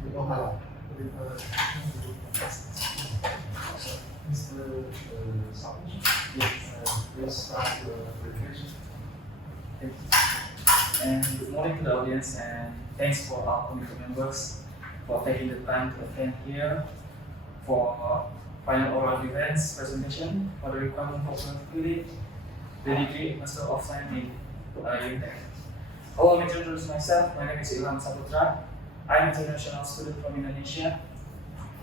Mr. Saputra, yes, please start the presentation. Thank you. And good morning to the audience, and thanks for our committee members for taking the time to attend here for final oral defense presentation for the requirement for certificate, the degree Master of Science in YUNTECH. Hello, let me introduce myself. My name is Ilham Saputra. I'm an international student from Indonesia,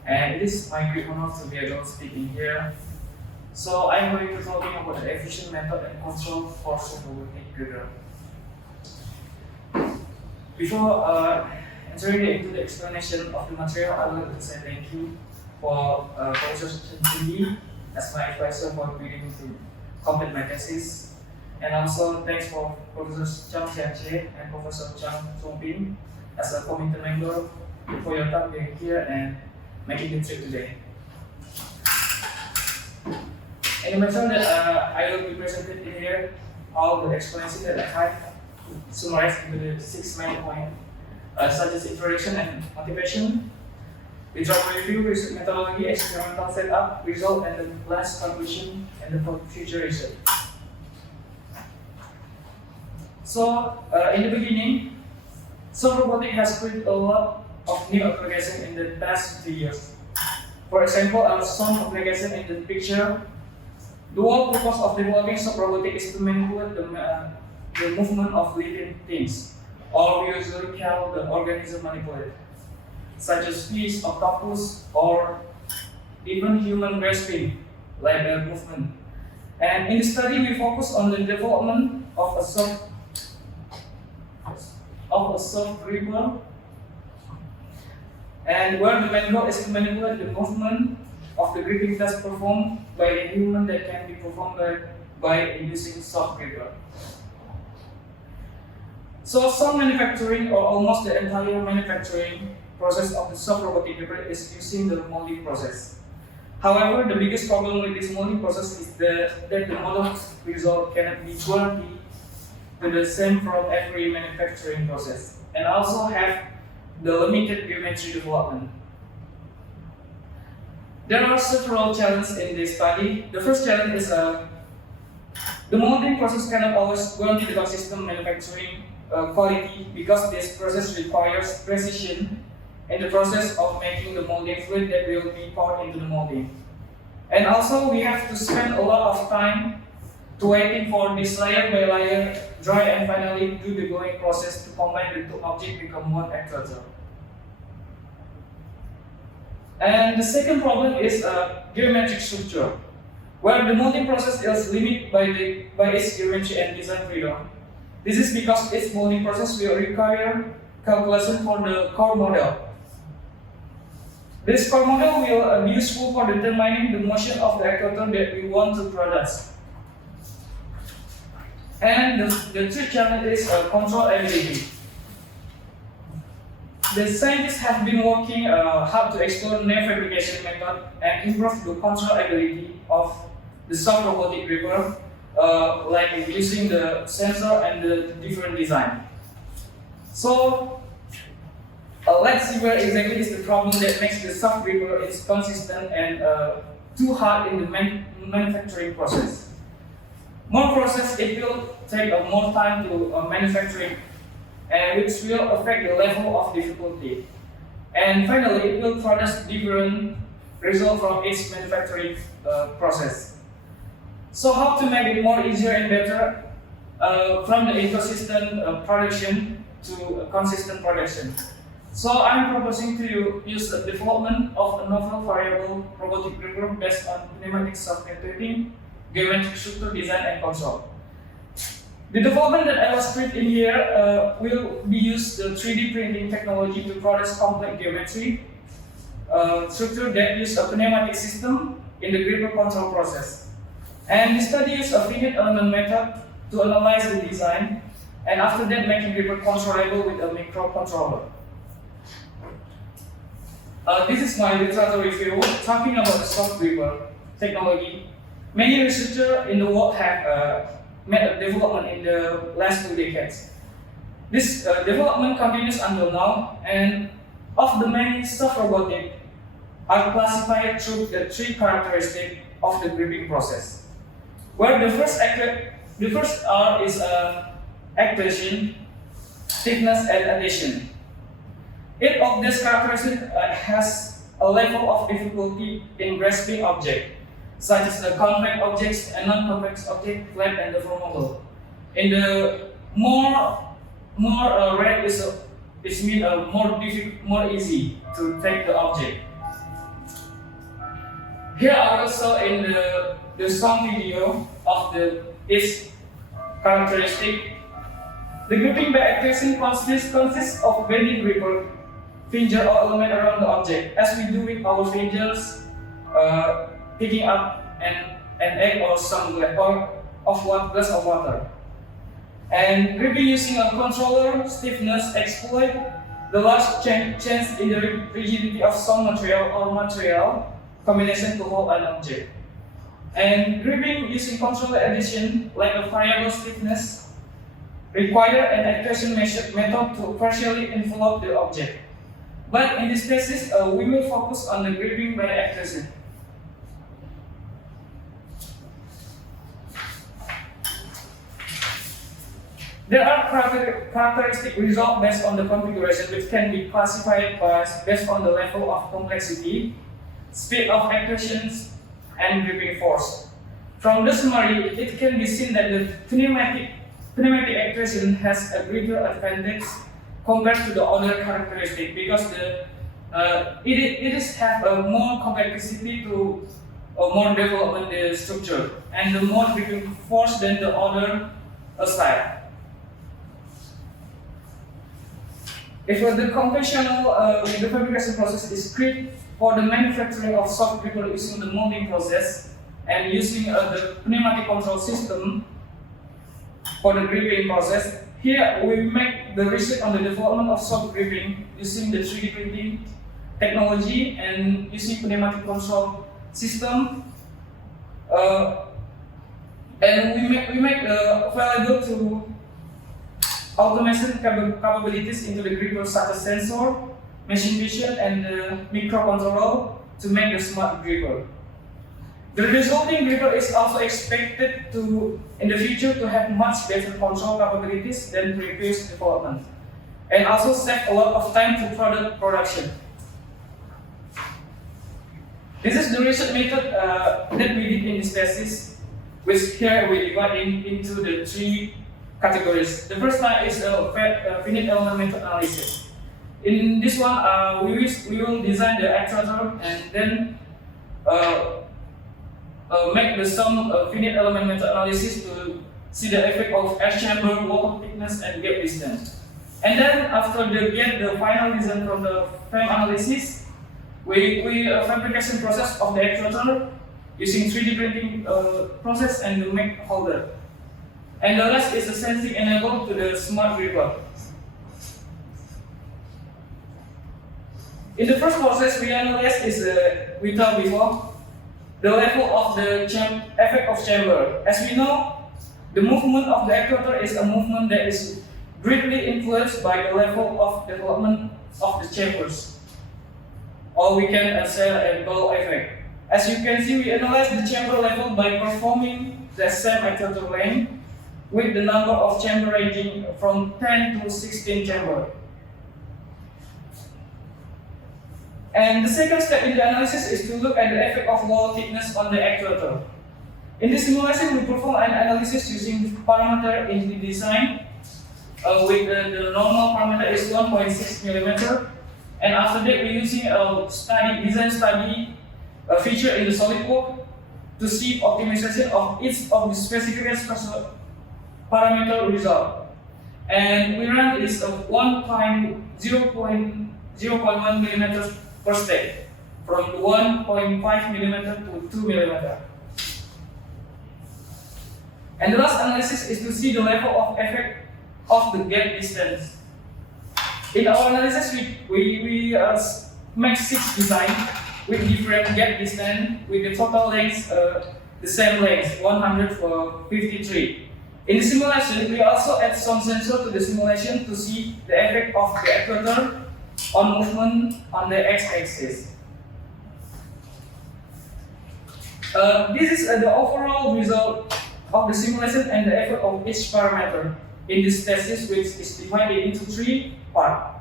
and it is my great honor to be able to speak in here. So I'm going to talking about the efficient method and control for robotic grider. Before entering into the explanation of the material, I would like to say thank you for Professor Cindy as my advisor for beginning to complete my thesis, and also thanks for Professor Chang Xianxie and Professor Chang Chongping as a committee member for your time being here and making the trip today. In the material that I will be presented in here, all the explanations that I have summarized into the 6 main points, such as introduction and motivation, the job review, research methodology, experimental setup, result, and the last conclusion and the future research. So, in the beginning, robotics has created a lot of new applications in the past 3 years. For example, some application in the picture. The whole purpose of developing robotics is to manipulate the movement of living things, or we usually call the organism manipulated, such as fish, octopus, or even human grasping, like the movement. And in the study, we focus on the development of a soft gripper, and where the main goal is to manipulate the movement of the gripping task performed by a human that can be performed by using soft gripper. So some manufacturing, or almost the entire manufacturing process of the soft robotic gripper is using the molding process. However, the biggest problem with this molding process is that the model result cannot be guaranteed to the same from every manufacturing process, and also have the limited geometry development. There are several challenges in this study. The first challenge is the molding process cannot always guarantee the consistent manufacturing quality, because this process requires precision in the process of making the molding fluid that will be poured into the molding. And also, we have to spend a lot of time to waiting for this layer by layer dry and finally do the gluing process to combine the two objects become one actuator. And the second problem is geometric structure, where the molding process is limited by its geometry and design freedom. This is because its molding process will require calculation for the core model. This core model will be useful for determining the motion of the actuator that we want to produce. And the third challenge is control ability. The scientists have been working hard to explore new fabrication method and improve the control ability of the soft robotic gripper, like using the sensor and the different design. So let's see where exactly is the problem that makes the soft gripper inconsistent and too hard in the manufacturing process. More process, it will take more time to manufacturing, and which will affect the level of difficulty. And finally, it will produce different results from its manufacturing process. So how to make it more easier and better from the inconsistent production to a consistent production? So I'm proposing to use the development of a novel variable robotic gripper based on pneumatic software typing, geometric structure design, and control. The development that I was created in here will be used the 3D printing technology to produce complex geometry structure that use a pneumatic system in the gripper control process. And the study uses a finite element method to analyze the design, and after that making gripper controllable with a microcontroller. This is my literature review talking about the soft gripper technology. Many researchers in the world have made a development in the last 2 decades. This development continues until now, and of the many soft robotics are classified through the three characteristics of the gripping process. Where the first R is actuation, stiffness, and adhesion. Each of these characteristics has a level of difficulty in grasping objects, such as the convex objects and non-convex objects, flat and deformable. In the more red is mean more easy to take the object. Here are also in the some video of each characteristic. The gripping by actuation consists of bending gripper, finger or element around the object, as we do with our fingers, picking up an egg or some glass of water. And gripping using a controller, stiffness exploit the large change in the rigidity of some material or material combination to hold an object. And gripping using controller adhesion, like a variable stiffness, require an actuation method to partially envelop the object. But in this thesis, we will focus on the gripping by actuation. There are characteristic results based on the configuration, which can be classified based on the level of complexity, speed of actuations, and gripping force. From the summary, it can be seen that the pneumatic actuation has a greater advantage compared to the other characteristic because it have a more complexity to more development the structure and the more gripping force than the other style. If the conventional the fabrication process is script for the manufacturing of soft gripper using the molding process and using the pneumatic control system for the gripping process, here we make the research on the development of soft gripping using the 3D printing technology and using pneumatic control system, and we make available to automation capabilities into the gripper such as sensor, machine vision, and microcontroller to make the smart gripper. The resulting gripper is also expected to, in the future, to have much better control capabilities than previous development, and also save a lot of time to production. This is the research method that we did in this thesis, which here we divide into the three categories. The first one is finite element method analysis. In this one, we will design the actuator and then make some finite element method analysis to see the effect of air chamber, wall thickness, and gap distance. And then after get the final design from the frame analysis, we fabrication process of the actuator using 3D printing process and the make holder. And the last is the sensing enabled to the smart gripper. In the first process, we analyze we talked before, the level of the effect of chamber. As we know, the movement of the actuator is a movement that is greatly influenced by the level of development of the chambers. Or we can say a ball effect. As you can see, we analyze the chamber level by performing the same actuator length with the number of chamber ranging from 10 to 16 chamber. And the second step in the analysis is to look at the effect of wall thickness on the actuator. In this simulation, we perform an analysis using parameter in the design with the normal parameter is 1.6 mm. And after that, we're using a design study feature in the SolidWorks to see optimization of each of the specific parameter result. And we run is of 0.1 mm per step, from 1.5 mm to 2 mm. And the last analysis is to see the level of effect of the gap distance. In our analysis, we make 6 designs with different gap distance with the total length the same length, 153. In the simulation, we also add some sensor to the simulation to see the effect of the actuator on movement on the x-axis. This is the overall result of the simulation and the effort of each parameter in this thesis, which is divided into 3 parts.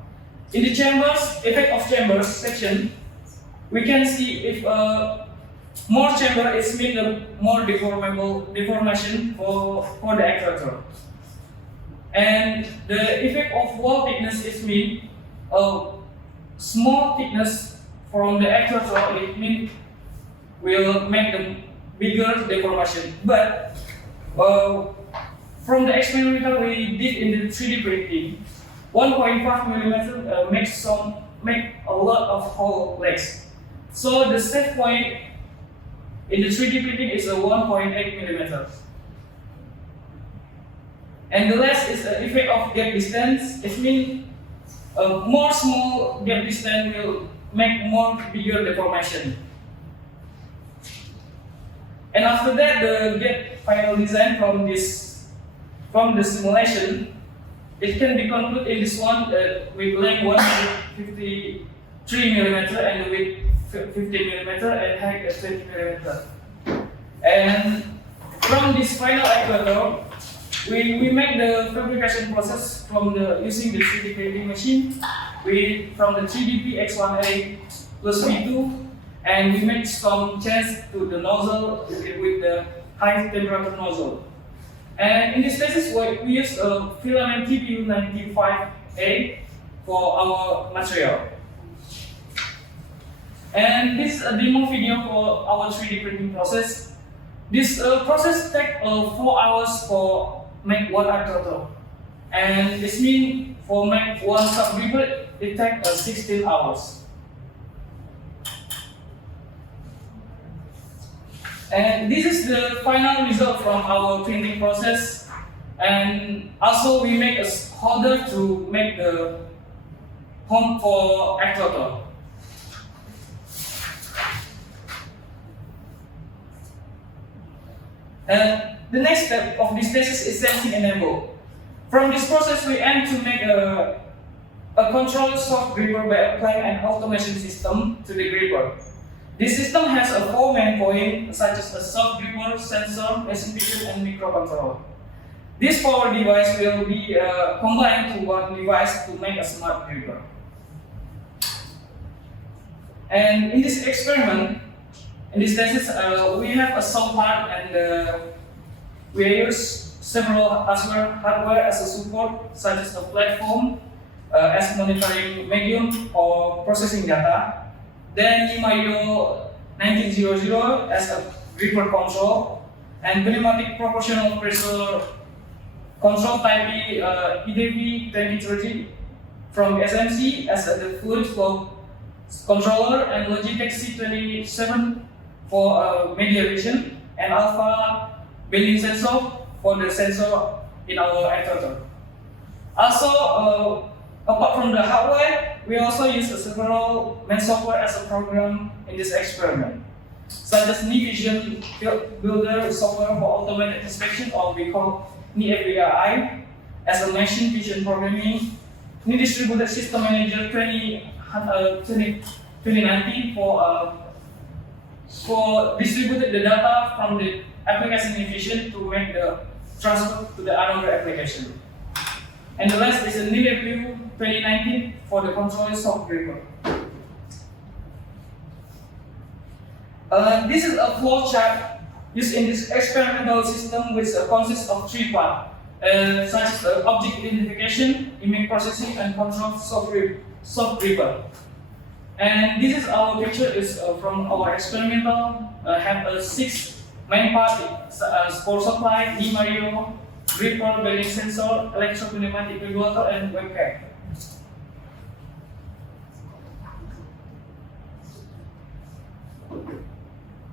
In the chambers, effect of chambers section, we can see if more chamber is mean the more deformation for the actuator. And the effect of wall thickness is mean small thickness from the actuator, it means will make the bigger deformation. But from the experimental we did in the 3D printing, 1.5 millimeter make a lot of whole legs. So the set point in the 3D printing is a 1.8 millimeter. And the last is the effect of gap distance. It means more small gap distance will make more bigger deformation. And after that, the get final design from the simulation, it can be concluded in this one with length 153 millimeter and width 15 millimeter and height at 20 millimeter. And from this final actuator, we make the fabrication process using the 3D printing machine from the 3DP X1A plus V2, and we make some change to the nozzle with the high temperature nozzle. And in this thesis, we use a filament TPU95A for our material. And this is a demo video for our 3D printing process. This process takes 4 hours for make one actuator, and this means for make one subgripper it takes 16 hours. And this is the final result from our printing process. And also we make a holder to make the home for actuator. And the next step of this thesis is sensing enable. From this process, we aim to make a controlled soft gripper by applying an automation system to the gripper. This system has 4 main points, such as a soft gripper, sensor, machine vision, and microcontroller. This power device will be combined to one device to make a smart gripper. And in this experiment, in this thesis, we have a soft part, and we use several hardware as a support, such as a platform, as monitoring medium or processing data. Then Imayo 1900 as a gripper control, and pneumatic proportional pressure control type B EDV 2030 from SMC as the fluid flow controller, and Logitech C27 for media vision, and alpha bending sensor for the sensor in our actuator. Also, apart from the hardware, we also use several main software as a program in this experiment, such as NiVision Builder software for automated inspection, or we call NiFBRI, as a machine vision programming, Distributed System Manager 2019 for distributed the data from the application NiVision to make the transfer to the another application. And the last is a NiReview 2019 for the control soft gripper. This is a flow chart used in this experimental system, which consists of 3 parts, such as object identification, image processing, and control soft gripper. And this is our picture is from our experimental. Have 6 main parts: power supply, Imayo, gripper, bearing sensor, electropneumatic regulator, and webcam.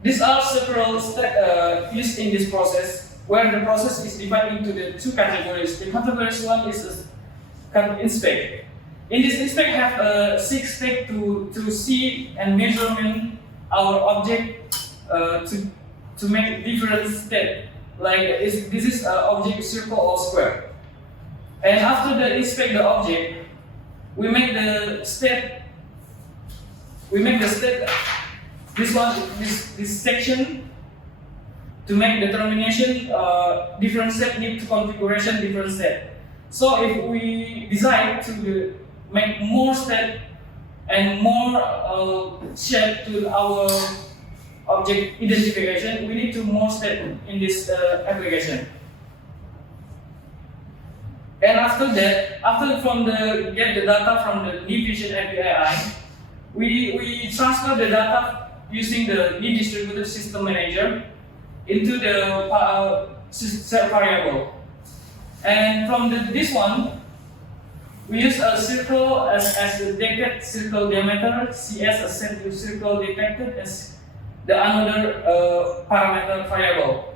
These are several steps used in this process, where the process is divided into the 2 categories. The categories 1 is inspect. In this inspect have 6 steps to see and measurement our object to make different steps. Like this is object circle or square. And after the inspect the object, we make the state. This section to make determination different set need to configuration different set. So if we decide to make more step and more shape to our object identification, we need to more step in this application. And after that, get the data from the Vision API, we transfer the data using the distributed system manager into the set variable. And from this one, we use a circle as the detected circle diameter, CS as set to circle detected as the another parameter variable.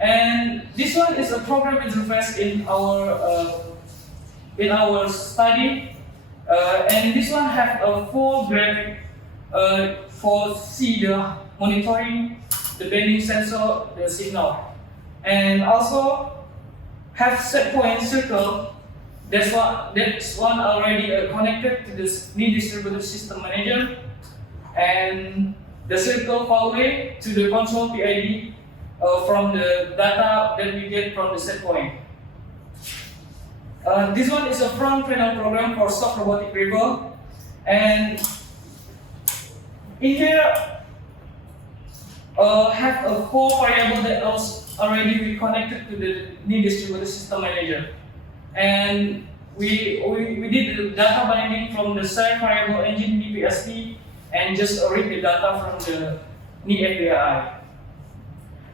And this one is a program interface in our study, and this one has a 4 graphic for see the monitoring, the bending sensor, the signal, and also have set point circle. That's one already connected to this distributed system manager, and the circle follow to the control PID from the data that we get from the set point. This one is a front panel program for soft robotic river, and in here have a 4 variable that was already we connected to the distributed system manager, and we did the data binding from the same variable engine DPSP and just read the data from the API.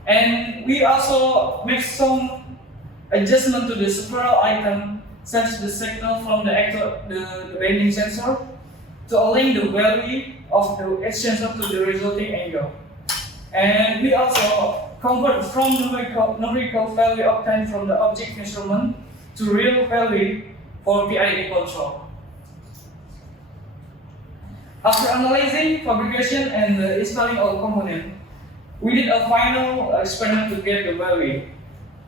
And we also make some adjustment to the spiral item, such the signal from the bending sensor to align the value of the edge sensor to the resulting angle. And we also convert from numerical value obtained from the object measurement to real value for PID control. After analyzing fabrication and installing all components, we did a final experiment to get the value.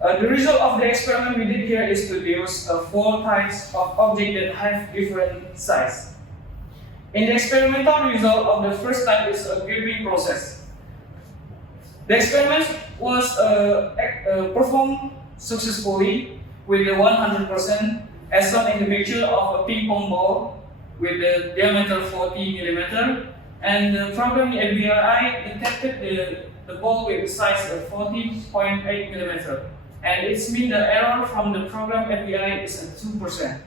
The result of the experiment we did here is to use 4 types of objects that have different size. In the experimental result of the first type is a gripping process. The experiment was performed successfully with the 100% as shown in the picture of a ping pong ball with the diameter 40 mm, and the program API detected the ball with the size of 40.8 mm, and it means the error from the program API is at 2%.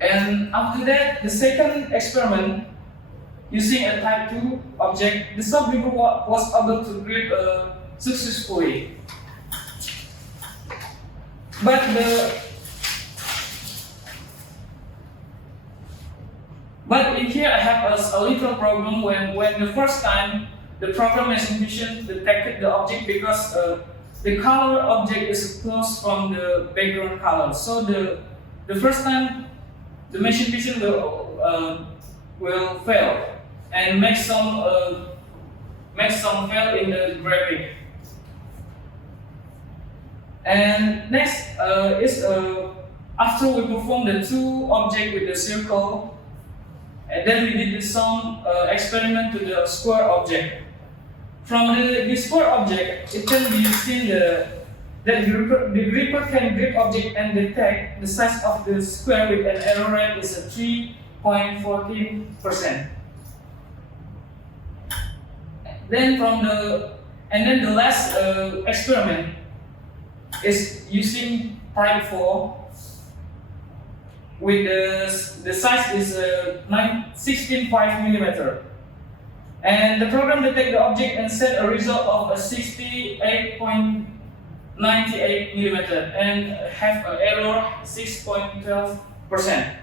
And after that, the second experiment using a type 2 object, the subgroup was able to grip successfully. But in here I have a little problem when the first time the program machine vision detected the object because the color object is close from the background color. So the first time the machine vision will fail and make some fail in the graphic. And next is after we perform the 2 object with the circle, and then we did some experiment to the square object. From the square object, it can be seen that the gripper can grip object and detect the size of the square with an error rate is 3.14%. Then the last experiment is using type 4 with the size is 16.5 mm, and the program detect the object and set a result of a 68.98 mm and have an error 6.12%.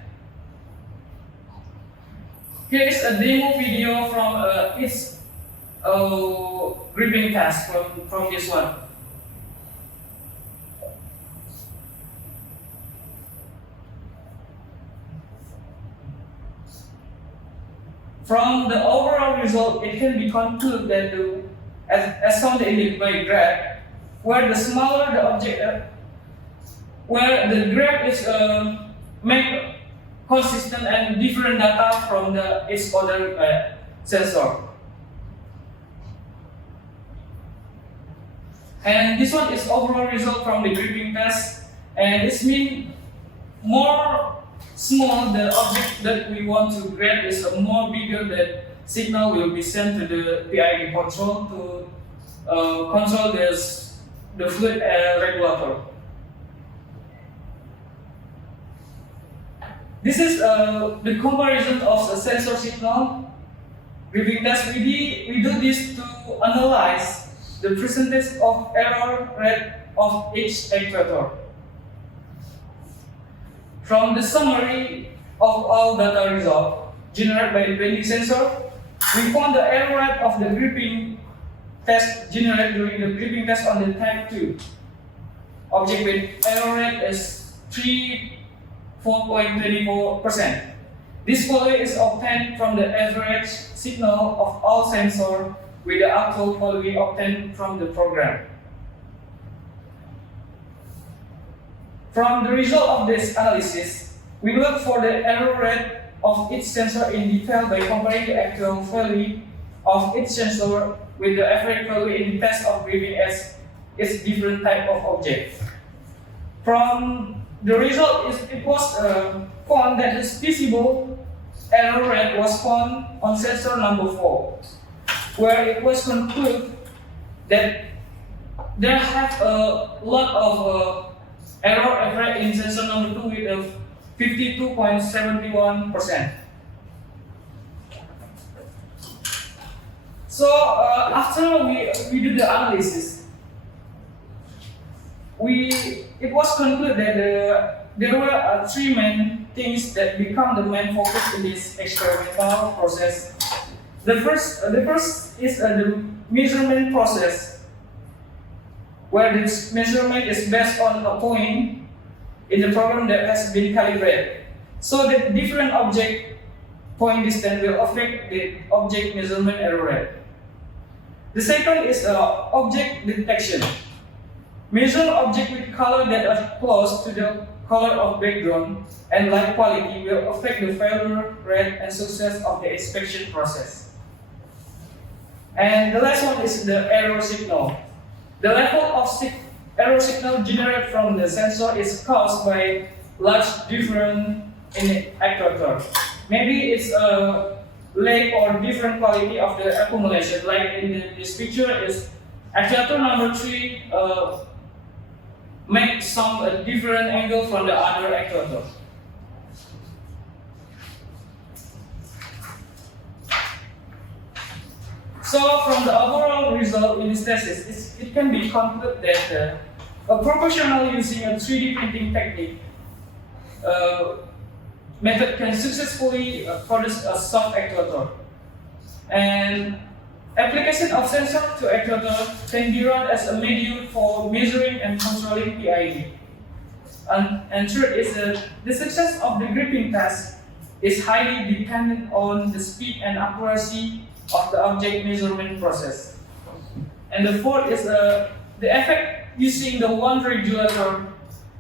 Here is a demo video from its gripping task from this one. From the overall result, it can be concluded that as shown in the by graph, where the smaller the object where the graph is make consistent and different data from each other sensor. And this one is overall result from the gripping test, and this means more small the object that we want to grab is more bigger the signal will be sent to the PID control to control the fluid regulator. This is the comparison of the sensor signal gripping test. We do this to analyze the percentage of error rate of each actuator. From the summary of all data results generated by the bending sensor, we found the error rate of the gripping test generated during the gripping test on the type 2. Object with error rate is 4.24%. This value is obtained from the average signal of all sensors with the actual value obtained from the program. From the result of this analysis, we look for the error rate of each sensor in detail by comparing the actual value of each sensor with the average value in the test of gripping as its different type of object. From the result, it was found that the feasible error rate was found on sensor number 4, where it was concluded that there have a lot of error rate in sensor number 2 with a 52.71%. So after we do the analysis, it was concluded that there were 3 main things that become the main focus in this experimental process. The first is the measurement process, where this measurement is based on a point in the program that has been calibrated. So the different object point distance will affect the object measurement error rate. The second is object detection. Measure object with color that are close to the color of background and light quality will affect the failure rate and success of the inspection process. And the last one is the error signal. The level of error signal generated from the sensor is caused by large difference in the actuator. Maybe it's a lack or different quality of the accumulation. Like in this picture is actuator number 3 make some different angle from the other actuator. So from the overall result in this thesis, it can be concluded that a professional using a 3D printing technique method can successfully produce a soft actuator. And application of sensor to actuator can be run as a medium for measuring and controlling PID. And third is the success of the gripping test is highly dependent on the speed and accuracy of the object measurement process. And the fourth is the effect using the one regulator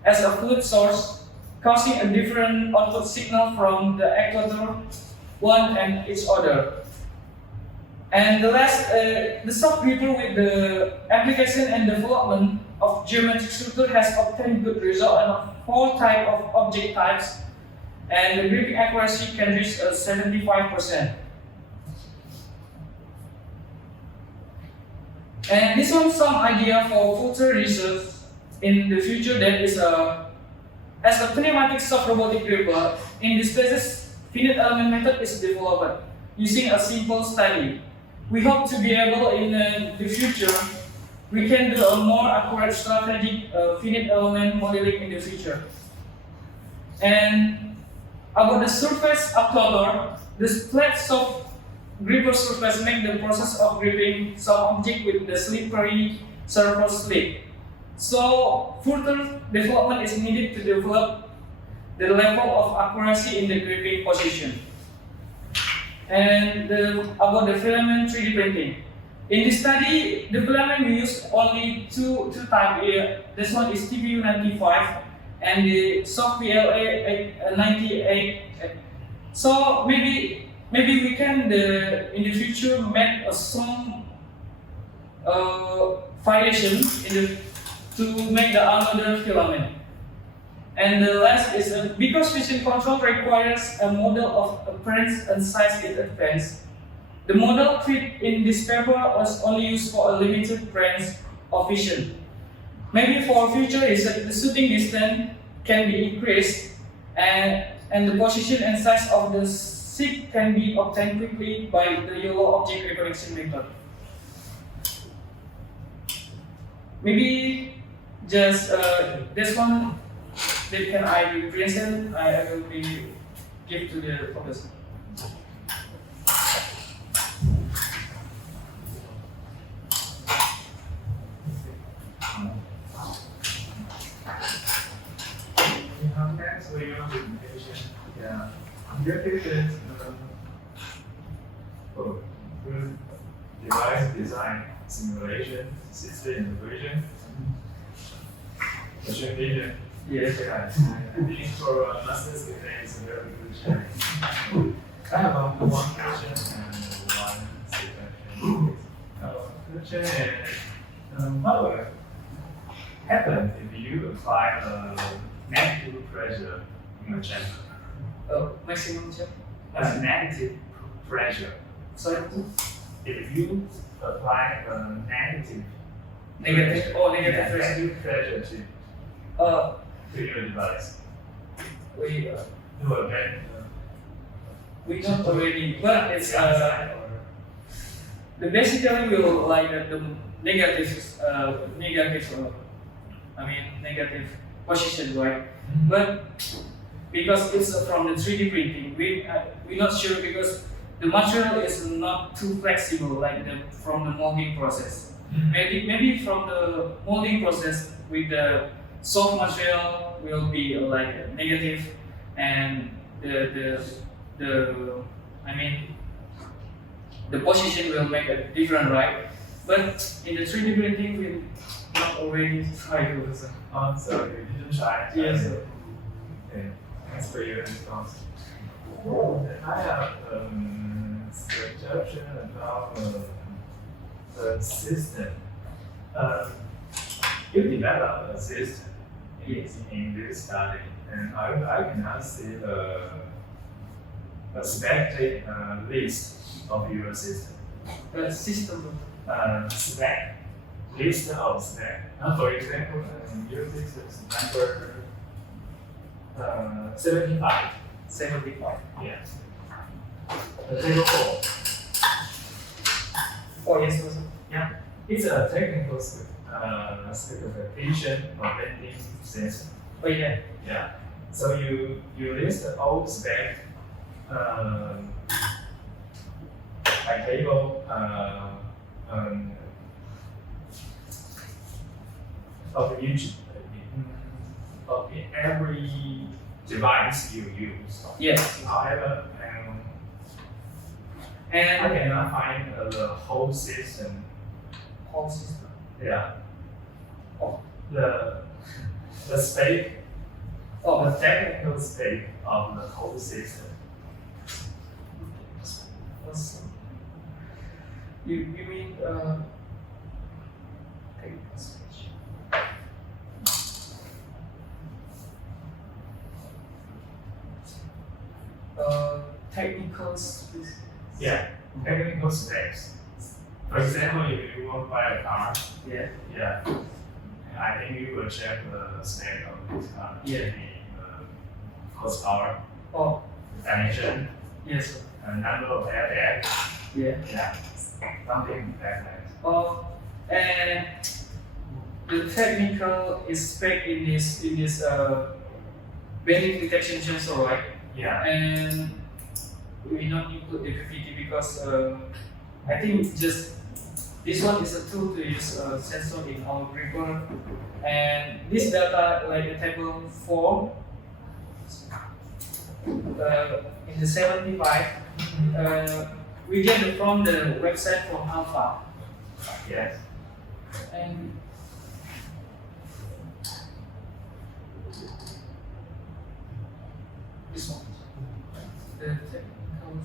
as a fluid source, causing a different output signal from the actuator one and each other. And the last, the soft gripper with the application and development of geometric structure has obtained good result on 4 types of object types, and the gripping accuracy can reach 75%. And this one some idea for future research in the future that is as a pneumatic soft robotic gripper. In this thesis, finite element method is developed using a simple study. We hope to be able in the future we can do a more accurate strategic finite element modeling in the future. And about the surface actuator, this flat soft gripper surface make the process of gripping some object with the slippery surface slip. So further development is needed to develop the level of accuracy in the gripping position. And about the filament 3D printing. In this study, the filament we use only two types. This one is TPU95 and the soft PLA 98. So maybe we can in the future make a some variation to make the another filament. And the last is because vision control requires a model of appearance and size in advance. The model fit in this paper was only used for a limited range of vision. Maybe for future research, the shooting distance can be increased and the position and size of the seek can be obtained quickly by the yellow object recognition method. Maybe just this one that can I be present, I will be give to the professor. Thanks for your presentation. Yeah, your thesis for good device design, simulation, system integration, machine vision. Yes. Yeah, I think for a master's degree, it's a very good challenge. I have one question and one suggestion. Question is, what will happen if you apply a negative pressure in a chamber? Maximum check. Negative pressure. Sorry. If you apply a negative Negative pressure. To your device, We you will get we not already, but it's downside or the basically will like the negative negative position, right? But because it's from the 3D printing, we're not sure because the material is not too flexible like from the molding process. Maybe from the molding process with the soft material will be like negative, and the position will make a different, right? But in the 3D printing, we not already try to. so you didn't try. Yes. Okay. Thanks for your response. I have suggestion about the system. You develop a system in this study, and I cannot see a spec list of your system. The system. Spec list of spec. For example, your system is number 75. 75. Yes. Table 4. Oh yes, also. Yeah. It's a technical specification of vending sensor. Oh yeah. Yeah. So you list all spec by table of each of every device you use. Yes. However, I And cannot find the whole system. whole system. Yeah. Oh. The spec, Oh, the technical spec of the whole system. awesome. You mean technical speech? Technical speech. Yeah, technical specs. For example, if you want to buy a car, Yeah. I think you will check the spec of this car. Yeah. Maybe horsepower, Oh, dimension, yes. and number of airbags. Yeah. Yeah, something like that. Oh, and the technical is spec in this bending detection sensor, right? Yeah. And we not include the PPT because I think just this one is a tool to use sensor in our paper, and this data like the table 4 in the 75 we get it from the website from Alpha, Yes. and the technical.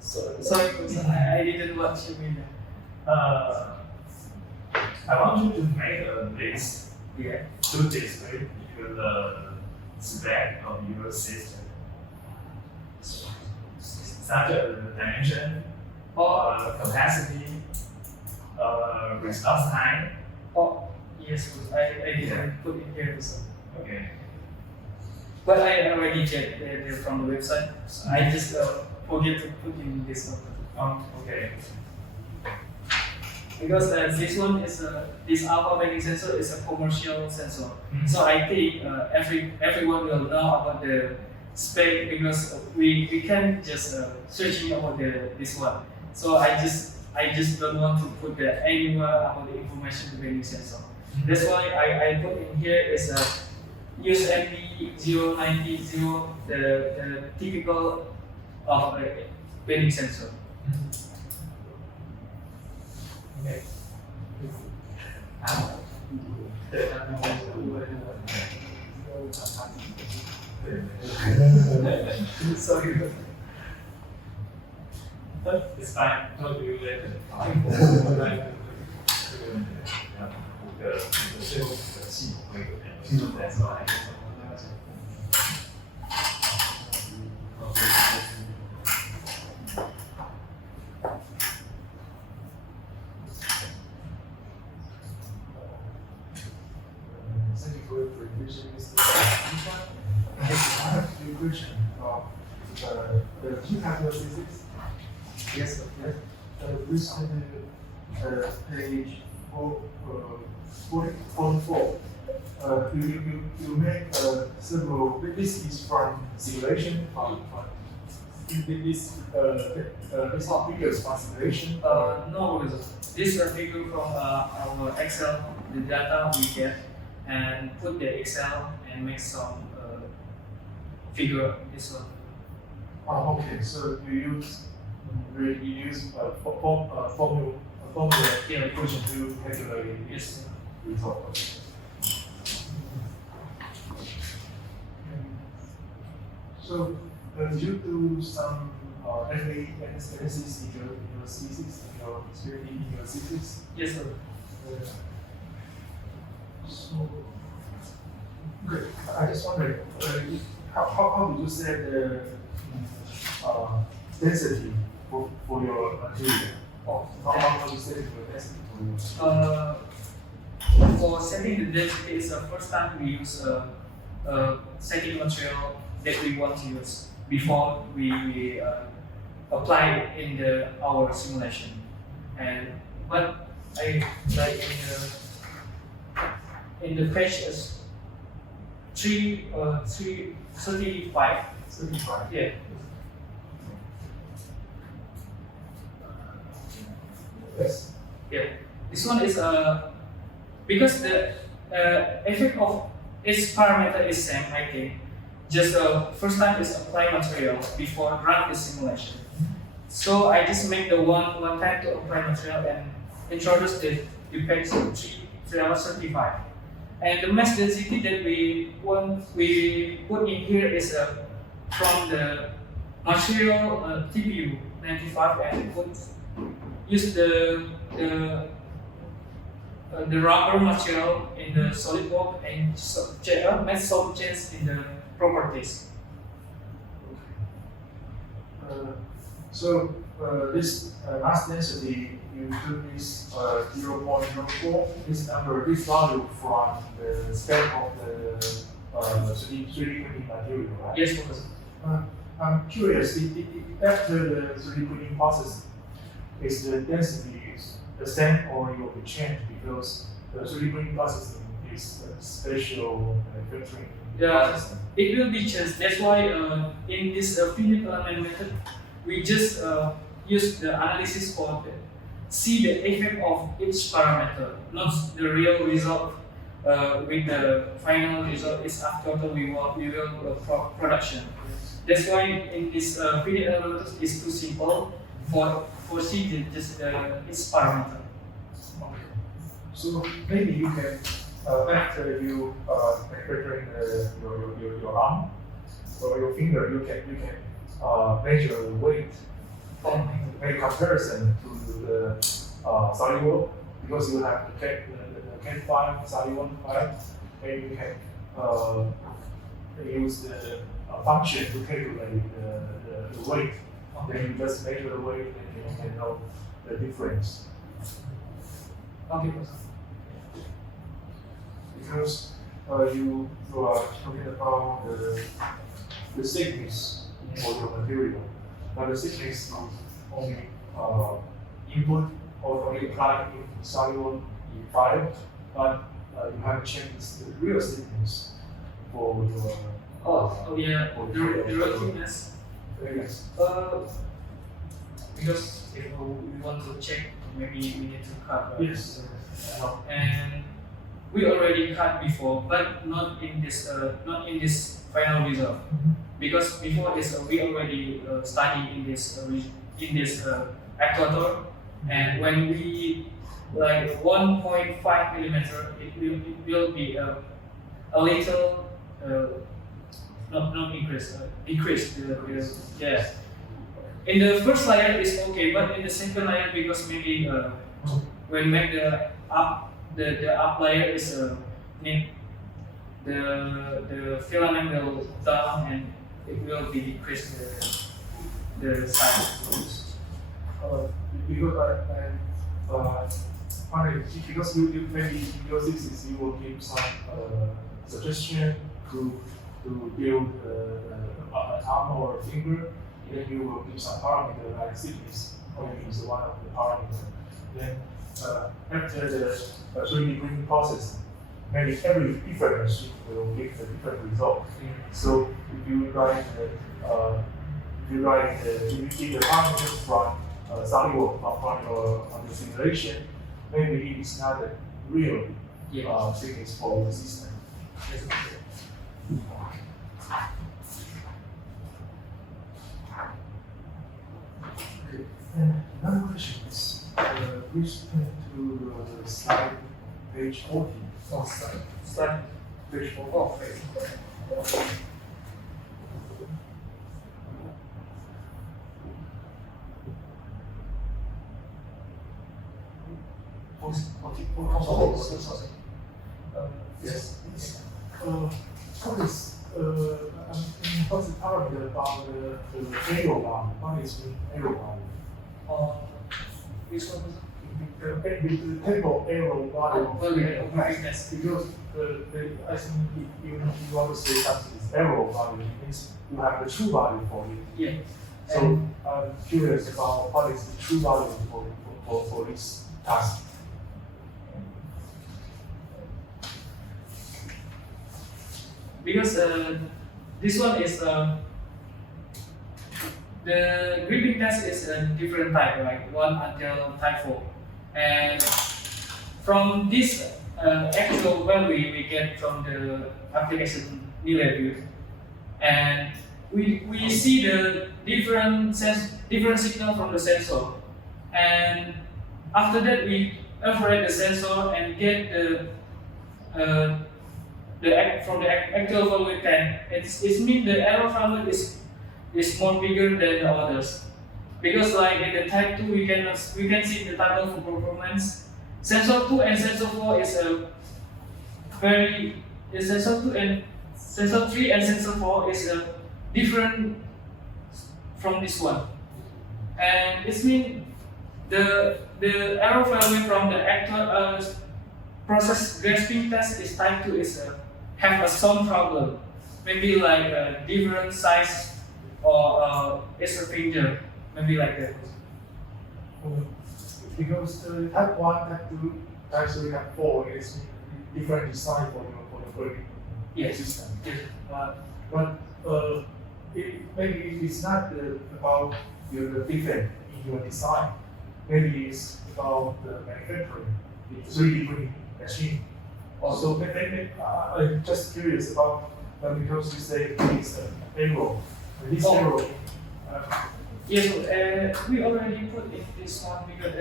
Sorry, I didn't watch you mean. I want you to make a list Yeah. to describe the spec of your system, such as dimension, capacity, response time. Oh, yes, I didn't put it here also. Okay. But I already checked they're from the website. So I just forget to put in this one. Okay. Because this one is this alpha backing sensor is a commercial sensor. So I think everyone will know about the spec because we can just searching about this one. So I just don't want to put anywhere about the information to backing sensor. That's why I put in here is a USMP 090, the typical of a bending sensor. Okay. Sorry. It's fine. Talk to you later. That's why. Thank you for your presentation, Mr. Saputra. I have a few questions. Do you have your physics? Yes, sir. Yes. Please page 44. You make several. This is from simulation. This not figures from simulation. No, this is figure from our Excel, the data we get, and put the Excel and make some figure. This one. Oh, okay. So you use formula Yeah. equation to calculate Yes. result. So you do some analysis in your thesis, in your thesis. Yes, sir. So, good. I just wondered, how do you set the density for your material? Oh, How do you set your density for your? For setting the density, it's the first time we use setting material that we want to use before we apply it in our simulation. And but I like in the page is 35. 35. Yeah. Yes. Yeah. This one is because the effect of its parameter is same, I think. Just first time is apply material before run the simulation. So I just make the one time to apply material and introduce the page 35. And the mass density that we put in here is from the material TPU 95 and use the rubber material in the solid work and make some change in the properties. So this mass density, you took this 0.04, this number, this value from the spec of the 3D printing material, right? Yes, Professor. I'm curious, after the 3D printing process, is the density the same or it will be changed because the 3D printing processing is a special manufacturing process? It will be changed. That's why in this finite element method, we just use the analysis for see the effect of each parameter, not the real result. With the final result is after we will production. That's why in this finite element method is too simple for see just its parameter. Okay. So maybe you can after you manufacturing your arm or your finger, you can measure the weight and make comparison to the soluble because you have the Cat 5 soluble file, and you can use the function to calculate the weight. Then you just measure the weight and you can know the difference. Okay. Because you are talking about the thickness for your material. Now the thickness is only input or only applied in soluble file, but you have to check the real thickness for your Yeah, the real thickness. Yes. Because if we want to check, maybe we need to cut. Yes. And we already cut before, but not in this final result. Because before this, we already studied in this actuator, and when we like 1.5 millimeter, it will be a little not increase, decrease. Yeah. In the first layer is okay, but in the second layer, because maybe when make the up layer is the filament will down and it will be decreased the size. Because you maybe in your thesis you will give some suggestion to build an arm or a finger, then you will give some parameter like thickness, or you use one of the parameters. Then after the 3D printing process, maybe every different machine will give a different result. So if you write the parameters from soluble from your simulation, maybe it's not a real thickness for the system. Okay. And another question is, please turn to slide page 40. Oh, slide Page 40. Oh, okay. Yes. What's the parameter about the arrow value? What is the arrow value? This one is The table arrow value. yes. Because I think if you want to say something is arrow value, it means you have the true value for it. Yeah. So I'm curious about what is the true value for this task. Because this one is the gripping test is a different type, like 1 until type 4, and from this actual value we get from the application nilai view, and we see the different signal from the sensor, and after that we evaluate the sensor and get from the actual value 10. It means the error value is more bigger than the others, because like in the type 2 we can see the table for performance. Sensor 2 and sensor 4 is sensor 2 and sensor 3 and sensor 4 is different from this one, and it means the error value from the actual process grasping test is type 2 is have some problem, maybe like different size or it's a finger, maybe like that. Because type 1, type 2, type 3, type 4 is different design for your brain system. Yes. But maybe it's not about the defect in your design. Maybe it's about the manufacturing, the 3D printing machine. Also, I'm just curious about because you say it's arrow. This arrow. Yes, we already put in this one because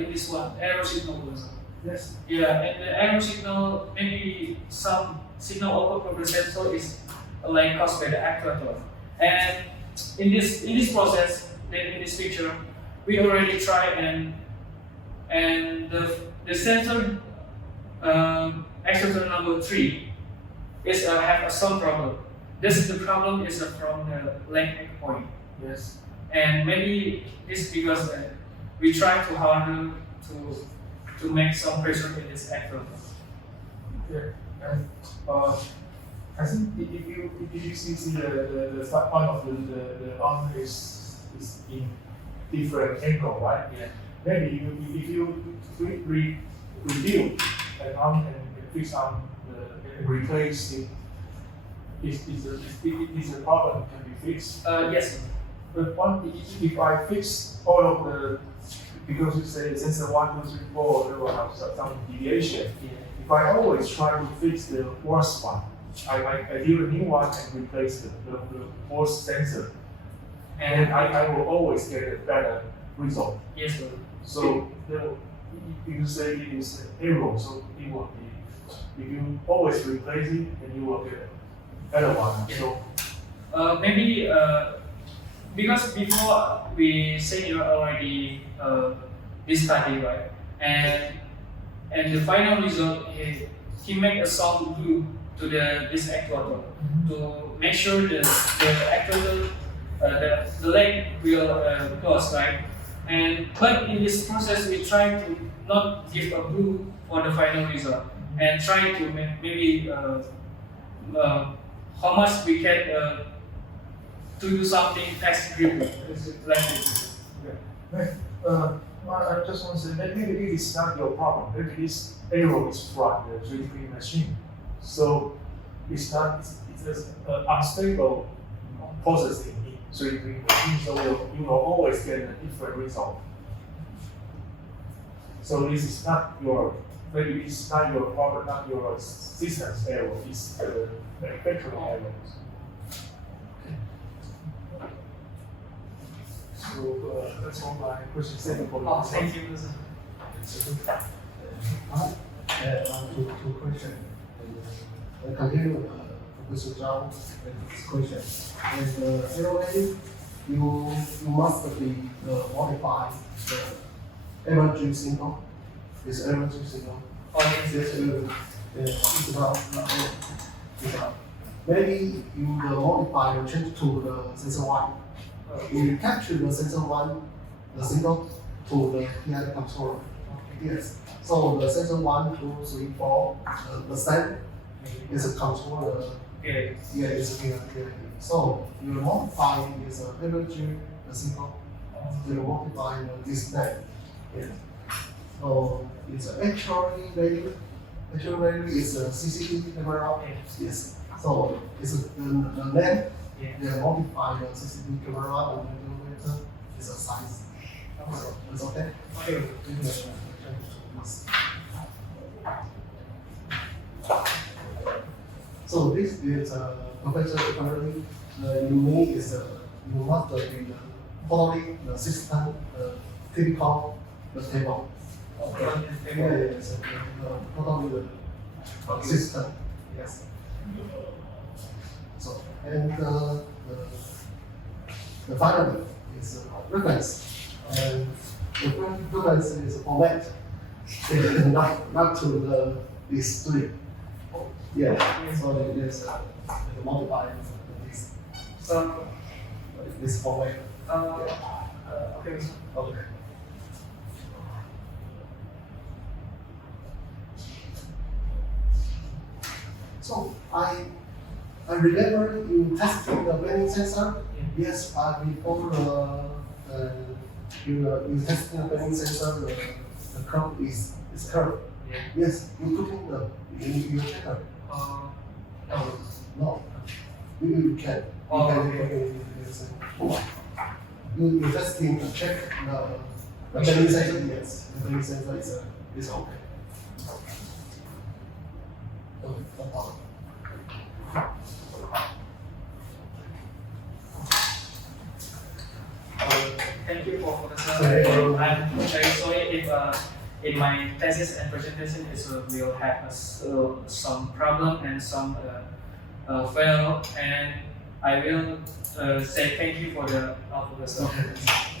in this one arrow signal also. Yes. Yeah, and the error signal, maybe some signal output from the sensor is like caused by the actuator. And in this process, then in this picture, we already try and the sensor actuator number 3 is have some problem. This the problem is from the length point. Yes. And maybe this because we try to harder to make some pressure in this actuator. Yeah. And I think if you see the start point of the arm is in different angle, right? Yeah. Maybe if you review an arm and fix arm and replace it, is a problem can be fixed. Yes. But if I fix all of the, because you say sensor 1, 2, 3, 4, there will have some deviation. Yeah. If I always try to fix the worst one, I build a new one and replace the worst sensor, and I will always get a better result. Yes, sir. So you say it is error, so it will be, if you always replace it, then you will get a better one. So Maybe because before we say you already this study, right? And the final result he made a sound glue to this actuator to make sure the actuator the leg will close, right? But in this process we try to not give a glue for the final result and try to maybe how much we can to do something test grip like this. I just want to say that maybe it is not your problem. Maybe this error is from the 3D printing machine. So it's not, it's just unstable processing in 3D printing machine. So you will always get a different result. So this is not your, maybe it's not your problem, not your system's error. It's the manufacturing error. So that's all my questions. Thank you for Oh, thank you. Two questions. Continue Professor Zhang's question. And anyway, you must be modify the energy signal. This energy signal. It's about maybe you modify or change to the sensor 1. We capture the sensor 1, the signal to the PID controller. Yes. So the sensor 1, 2, 3, 4, the stand is a controller. Okay. Yeah, it's here. So you modify is a energy the signal. You modify the display. Yeah. So it's actually value. Actual value is a CCTV camera. Yes. So it's the name. Yeah. They modify the CCTV camera and the meter is a size. So it's okay. Okay. So this is Professor currently you need is you must be following the system typical the table. Okay. Yes. Following the system. Yes. So and the final is reference, and the reference is format, not to the display. Yeah. So it is the modifier is So this format. okay. Okay. So I remember you testing the bending sensor. Yes, but before you testing the bending sensor, the curve is curved. Yeah. Yes, you put in you check it. No, you can. You testing to check the bending sensor. Yes, the bending sensor is okay. Okay, no problem. Thank you for the survey. I'm very sorry if in my thesis and presentation, it will have some problem and some fail, and I will say thank you for the offer.